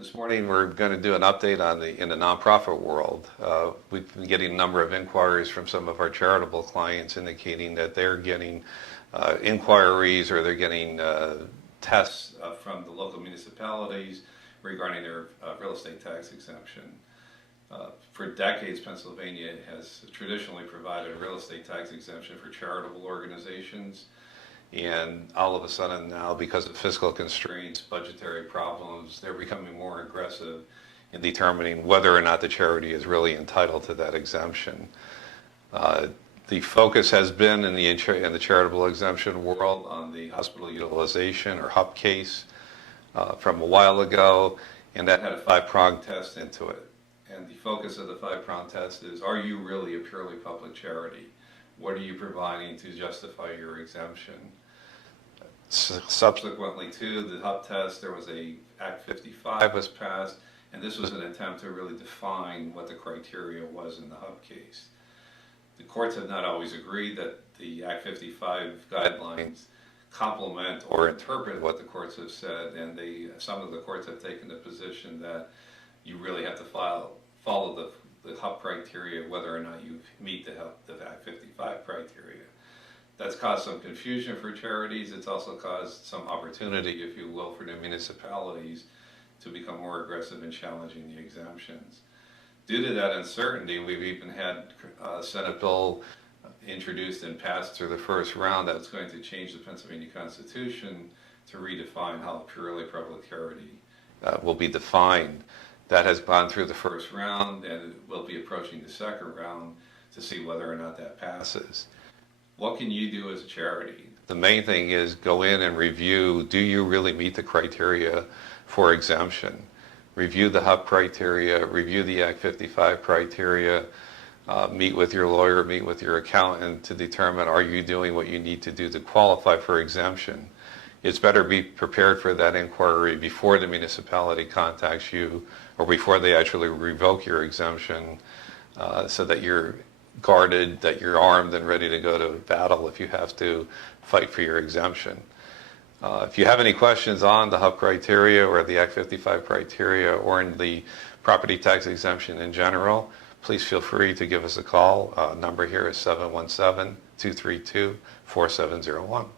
This morning we're going to do an update on in the nonprofit world. We've been getting a number of inquiries from some of our charitable clients indicating that they're getting inquiries or they're getting tests from the local municipalities regarding their real estate tax exemption. For decades, Pennsylvania has traditionally provided a real estate tax exemption for charitable organizations. And all of a sudden now, because of fiscal constraints, budgetary problems, they're becoming more aggressive in determining whether or not the charity is really entitled to that exemption. The focus has been in the charitable exemption world on the hospital utilization or HUP case from a while ago, and that had a 5-pronged test into it. And the focus of the 5-pronged test is, are you really a purely public charity? What are you providing to justify your exemption? Subsequently to the HUP test, there was Act 55 was passed, and this was an attempt to really define what the criteria was in the HUP case. The courts have not always agreed that the Act 55 guidelines complement or interpret what the courts have said, and some of the courts have taken the position that you really have to follow the HUP criteria whether or not you meet the Act 55 criteria. That's caused some confusion for charities. It's also caused some opportunity, if you will, for the municipalities to become more aggressive in challenging the exemptions. Due to that uncertainty, we've even had a Senate bill introduced and passed through the first round that's going to change the Pennsylvania Constitution to redefine how a purely public charity will be defined. That has gone through the first round, and it will be approaching the second round to see whether or not that passes. What can you do as a charity? The main thing is go in and review, do you really meet the criteria for exemption? Review the HUP criteria, review the Act 55 criteria, meet with your lawyer, meet with your accountant to determine, are you doing what you need to do to qualify for exemption? It's better be prepared for that inquiry before the municipality contacts you or before they actually revoke your exemption, so that you're guarded, that you're armed and ready to go to battle if you have to fight for your exemption. If you have any questions on the HUP criteria or the Act 55 criteria or in the property tax exemption in general, please feel free to give us a call. Number here is 717-232-4701.